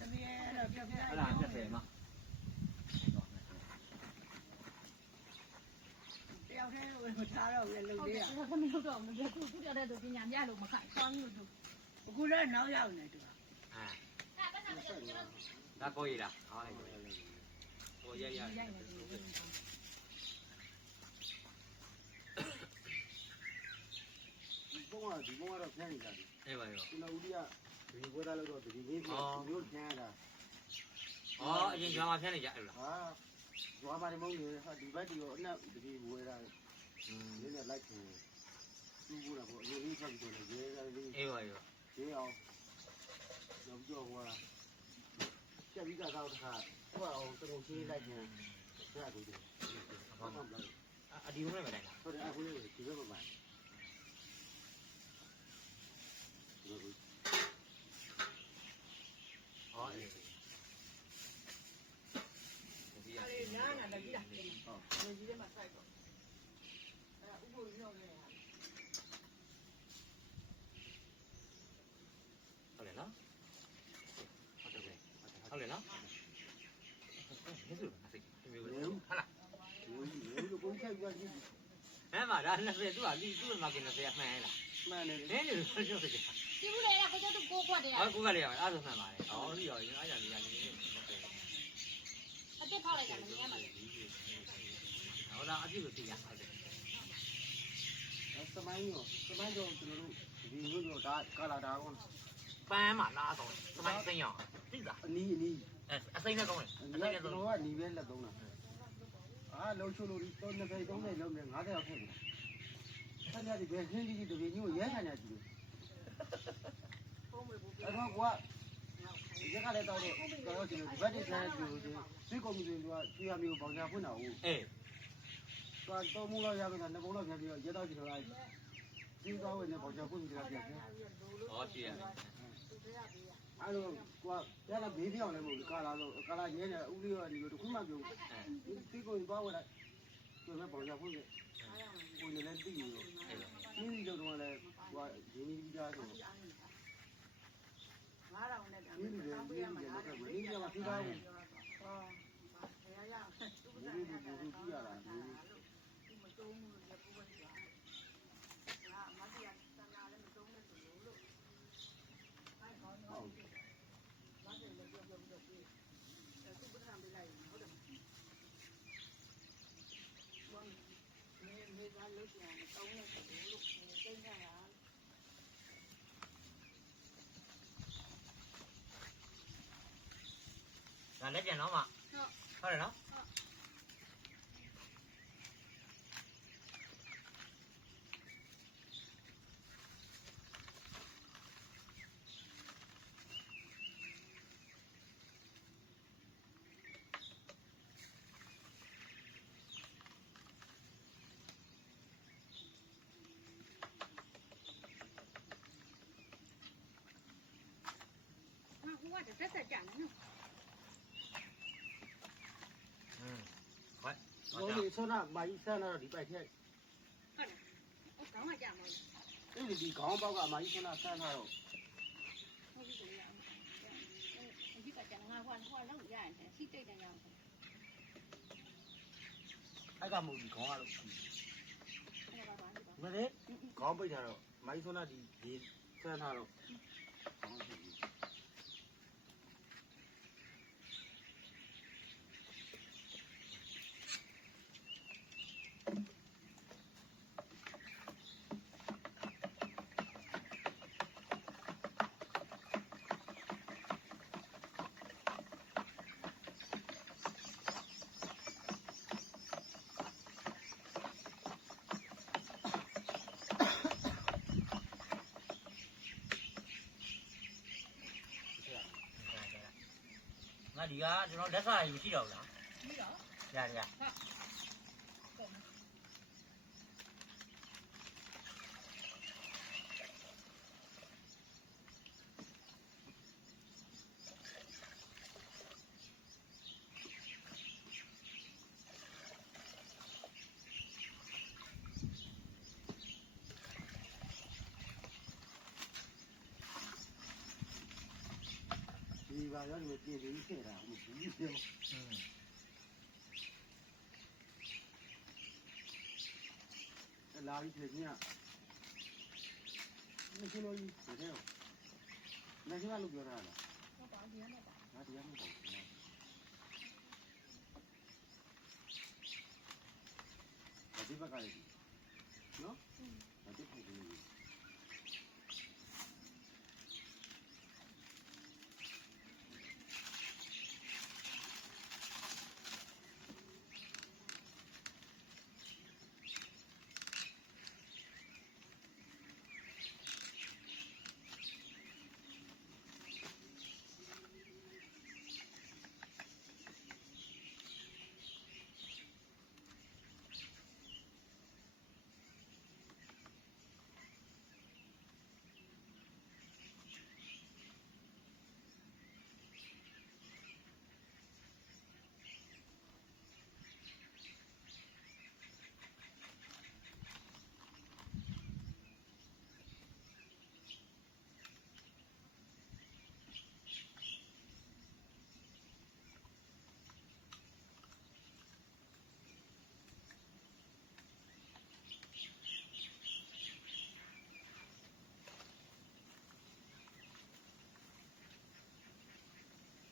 တမီးအဲ့တော့ပြပြ အဲ့ဒါ20မှာ တယောက်တည်းဝင်မထားတော့ဘူးလေလုံ ဟုတ် လေး တယ် อ่ะ သမီးတို့တော့မပြခုခုတည်းတည်းဆိုပညာမြလို့မခိုင်ဆောင်းလို့တို့ အခုလည်းနောက်ရောက်နေတူ ဒါကိုရလားဟောကိုရရ ရိုက်နေတယ် ဘုံကဒီဘုံကတော့ဖျန်းနေတာဒီ အေးပါရော ကျွန်တော်ဦးလေးကဒီဘွဲသားလို့တော့ဒီလေးမျိုးဖျန်းရတာ ဩအရင်ကျွမ်းမှာဖျက်နေကြအဲ့လိုလား ဟာဇွာပါနေမုန်းနေဟာဒီဘက်ဒီရောအနောက်ဒီဘွဲသားလေးနဲ့လိုက်ခင်သူ့ဘူးတော့အရင်လေးဖျက်ပြီးတော့ရဲသားလေး အေးပါရော ရဲအောင်တော့ကြောဟိုချက်ပြီးတော့တခါဟိုအောင်တော်ချင်းလိုက်ခင်ဆက်ရဘူးဒီဘာမှမလုပ် အဒီဘုံနဲ့မတိုင်းလား ဟုတ်တယ်အခုလေးဒီဘက်မှာပါဒီဘက် ဟောအေးဒီရ အဲ့နားနာလည်းကြည့်တာ ဟုတ် ဒီလေးမှာစိုက်တော့အဲ့ဥပ္ပိုလ်ညောင်းနေရ ဟုတ်တယ်နော်ဟုတ်တယ်ဟုတ်တယ်နော်ဒီလိုအစိဒီမျိုးဟုတ်လား ဒီလိုပုံချက်ပြကြည့် အဲ့မှာဒါ20သူကဒီသူ့မှာက20မှန်လား မှန်တယ် နင်းနေလို့ပြောစစ်ကြ ဒီဘူးလေကကျတော့ကိုခွက်တယ် ဟောကိုကလေးရအဲ့ဒါမှန်ပါတယ်ဟောဒီရောအဲ့ဒါလေးကနေနေ အတက်ဖောက်လိုက်တာမမြင်မှလည်း ဟောလားအပြည့်ကိုသိရဟုတ်တယ် သမိုင်းတော့ကျွန်တော်တို့ဒီလိုတော့ဒါကာလာဒါကော ပန်းမှာလားတော့သမိုင်းသိအောင်သိလား အနီး အစိမ့်နဲ့ကောင်းတယ်အစိမ့်နဲ့ ကျွန် ကောင်း တော်ကနီးပဲလက်သုံးတာအာလုံးချိုးလို့တော့20 30လုံးနဲ့50ရောက်ခဲ့တယ်ဆက်ရတဲ့ဘယ်ဟင်းကြီးတပင်းကြီးကိုရဲခံရကြည့်လို့ ဖုံးမဘူးပြ အဲ့တော့ကွာဒီကလည်းတော့ကျွန်တော်ဒီဘက်တွေဆန်းကြည့်လို့ဒီကွန်မြူနတီကကျွေးရမျိုးပေါင်ချဖွင့်တာဟုတ် အေး သွားတော့မလို့ရမယ်နှစ်ပုံလောက်ပြန်ပြီးရဲတော့ကျွန်တော်လိုက်ဒီကောင်းဝင်နဲ့ပေါင်ချဖွင့်ပြီးကြပြန် ဟောရှိရ အဲ့လိုကွာရတာဘေးပြောင်းလည်းမဟုတ်ဘူးကာလာဆိုကာလာရဲနေဦးလေးကဒီလိုတစ်ခုမှပြုံးဒီကိုသွားဝင်လိုက်ကျွေးမဲ့ပေါင်ချဖွင့်ပြီးကိုယ်လည်းသိရောဒီလိုတော့လည်းကွာဒီနည်းကြီးသားဆို 9000နဲ့တ ဒီလိုလည်းဒီလိုလည်းတော့ဒီကမှာသူသားကို ဟောဘယ်ရအောင်သူက ဒီလိုဒီလိုကြည့်ရတာဒီ သူမတုံးဘူးလေပူဝင်ကြတာမဆီယာစန္ဒာလည်းမတုံးနဲ့ဆိုလို့အဲ့ကောင်းတော့ဘာလဲလည်းပြောပြီးတော့ပြေးသူပထမပေးလိုက်ဟုတ်တယ်ဘောမေကလို့ကျန်တုံးနဲ့ဆိုလို့သိနေတာ ဒါလက်ပြန်တော့မှဟုတ်တယ်နော် ဟိုကတက်တက်ကြတယ်နော် ဟုတ် ဘောဒီဆိုနာမိုင်းဆန်းတော့ဒီပိုက်ထက် ဟုတ်လားဟိုကောင်းမှကြမှာ အဲ့ဒီခေါင်းပေါက်ကမိုင်းဆန်းဆန်းထားတော့ ဟုတ်ပြီလေဒီကကျန်ငါဟွာလောက်ရရင်စီးတိတ်တယ်ရော အဲ့ကမဟုတ်ဒီခေါင်းကတော့ အဲ့ဒါပါပါဒီပါ မလေးခေါင်းပိတ်ထားတော့မိုင်းဆန်းဒီဆန်းထားတော့ခေါင်းပိတ် ငါဒီကကျွန်တော်လက်စာကြီးမရှိတော့ဘူးလား ပြီးတော့ ရရ ဒီ ပါရောဒီပြင်ပြီးထည့်တာမဘူးပြောလာပြီးပြင်ကြီးကမရှင်းလို့ဒီတဲ့မရှင်းလို့ပြောတာလား ဟုတ်ပါဘူးဒီမှာပါ ငါတရားမဟုတ်ဘူးဒီဘက်ကလည်းနော်ဒါတိတ်ဖြစ်နေ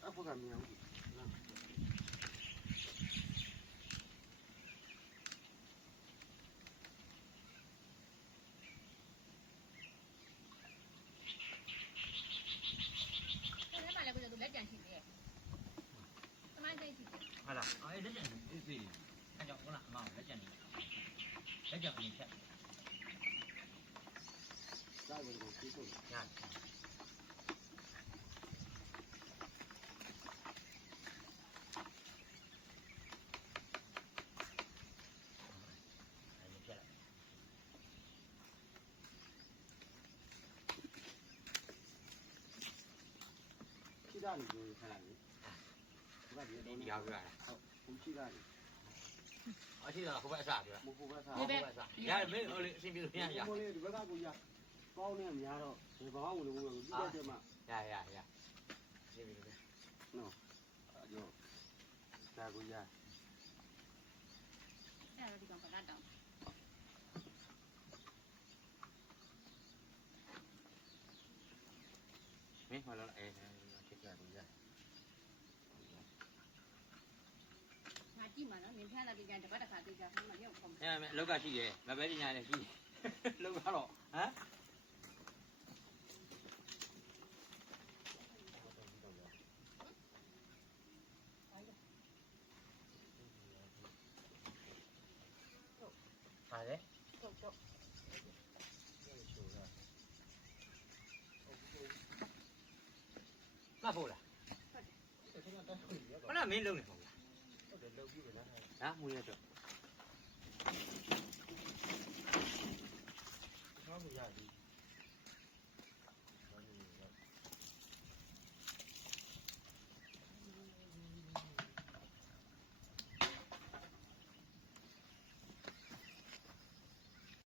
အဖို့ကမြောင်း ဒီမှာလည်းကိုယ်တို့လက်ကြံရှိတယ်တမိုင်းသိရှိတယ် ဟုတ်လားအဲ့လက်ကျန်အေးသေးတယ်အဲ့ကြောင့်ဟုတ်လားအမလက်ကျန်နေလက်ကျန်နေဖြတ် လာဝင်ကိုသိဖို့ ညာအဲ့ဖြတ်လိုက် ခိတာနေကိုခဏလေးဒီကဒီ ဒီ တော့ ဒီရောက်ရတာ ဟုတ်ဘူးခိတာနေ အရှိတော့ခုဘက်အစားပြော မဟုတ်ပါသား ခုဘက်အစားရတယ်မင်းဟိုလေအရှင်ပြေလို့ရရ ဒီမိုးလေးဒီဘက်ကကိုရပေါင်းနေများတော့ဒီဘာဝင်လို့ဒီကတည်းက ရရရရှင်းပြီလေ နော်အကျော်ဒါကိုရ အဲ့ဒါဒီကောင်ကလာတောင်း မင်းဟောလို့အဲ့ချက်ကြဘူးရ ငါကြည့်မှာနော်နင်ဖျက်လာပြီးကြတပတ်တစ်ခါသိကြဟိုမှာရောက်ခေါ်မှာ အဲ့အလောက်ကရှိတယ်မပဲပညာလည်းရှိလောက်ကတော့ဟမ်ဟာလေ ချုပ်ချုပ် မဖို့လားဟုတ်လားမင်းလုံးနေပေါ့လား ဟုတ်တယ်လောက်ပြီးတော့လား ဟာမွေးရတော့ ဟောလို့ရပြီ